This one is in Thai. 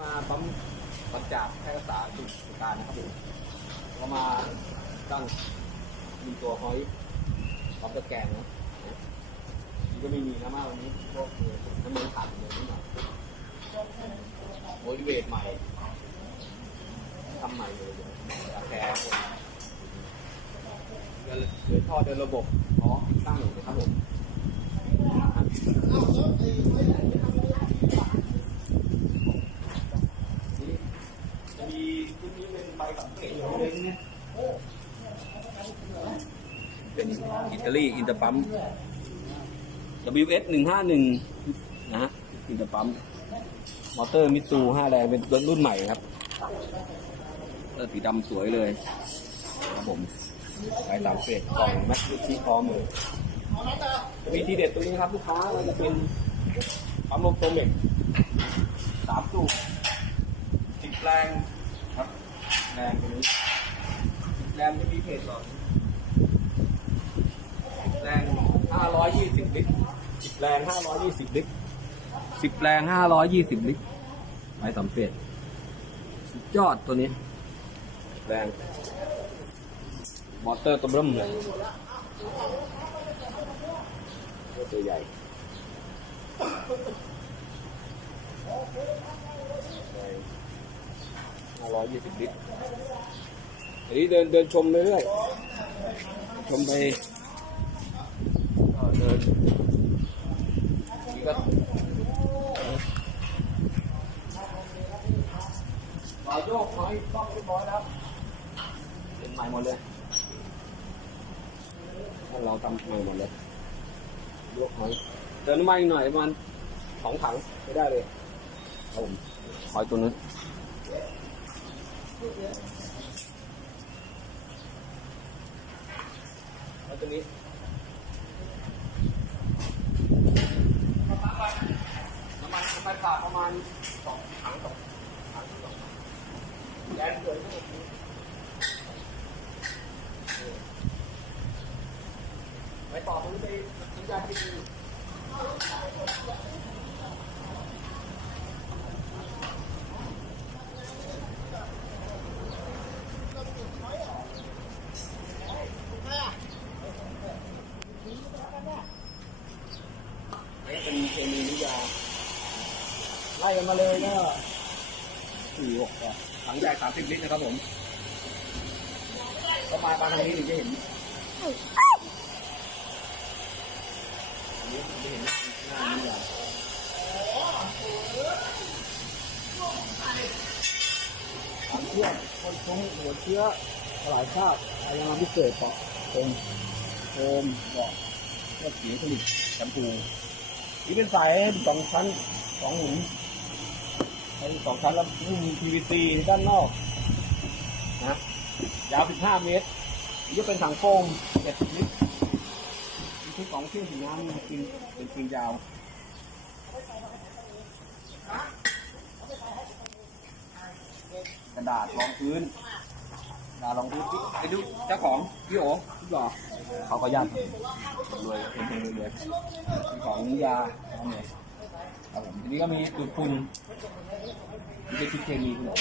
มาปั๊มบางจากแพร่รักษาจุดสุการนะครับผมก็มาตั้งมีตัวหอยปั๊มตะแกรงนะนี่ก็ไม่มีนะมากวันนี้พวกน้ำมันขาดเลยนิดหน่อยโมดิเวตใหม่ทำใหม่เลยตะแคงคนเดินเดินท่อเดินระบบอ๋อตั้งอยู่นะครับผม จะมีชุดนี้เป็นใบกับเกตเล้งเนี่ย เป็นอิตาลีอินเตอร์ปั๊ม WS หนึ่งห้าหนึ่งนะฮะอินเตอร์ปั๊ม มอเตอร์มิตซูห้าแรงเป็นรุ่นใหม่ครับเออสีดำสวยเลย ครับผมไปสามเฟสกล่องแม็กซ์ชีพร้อมเลยมีทีเด็ดตัวนี้ครับลูกค้าเราจะเป็นปั๊มลมโตเมกสามสูบติดแรงครับแรงตรงนี้แรงไม่มีเพจหรอกติดแรง 520 ลิตรติดแรง 520 ลิตรสิบแรง 520 ลิตรไม้สำเร็จสุดยอดตัวนี้ แรง มอเตอร์ตัวเริ่มเลยตัวใหญ่ห้าร้อยยี่สิบลิตรอันนี้เดินเดินชมเรื่อยชมไป ก็เดินนี่ก็ต่อโยกไม้ต้องเรียบร้อยแล้วเป็นใหม่หมดเลยถ้าเราทำใหม่หมดเลยโยกไม้เดินน้ำมันหน่อยมาณสองถังไม่ได้เลยครับผมคอยตัวนึงแล้ตัวนี้ำมันน้ำมันขาประมาณสองถังสองถังสองแรงสวยมากไปต่อตรงนี้ไปทิ้งยาที่ดีนี่เป็นเคมีนิยา ไล่กันมาเลยก็สี่หกอะถังใหญ่สามสิบลิตรนะครับผมก็มาทางนี้ถึงจะเห็นอันนี้ถึงจะเห็นหน้านิยาสามเชือกคนชงหัวเชื้อหลายชาติอายามพิเศษเกาะตรงโคมเกาะก็สีผลิตแชมพูนี่เป็นสายสองชั้นสองหมุ นใช้สองชั้นแล้วมี PVC ด้านนอกนะยาว 15 เมตรนี่เป็นถังโฟม7ลิตรมีทุกสองเชื่อมสีน้ำเป็นปิงเป็นปิงยาวกระดาษรองพื้นกระดาษรองพื้นที่ไปดูเจ้าของพี่โอ๋พี่หล่อเขาก็ย่านรวยเป็นคนรวยของยาเอาเนี่ย ครับผมทีนี้ก็มีดูดฝุ่นมีจะคิดเคมีคุณหมอ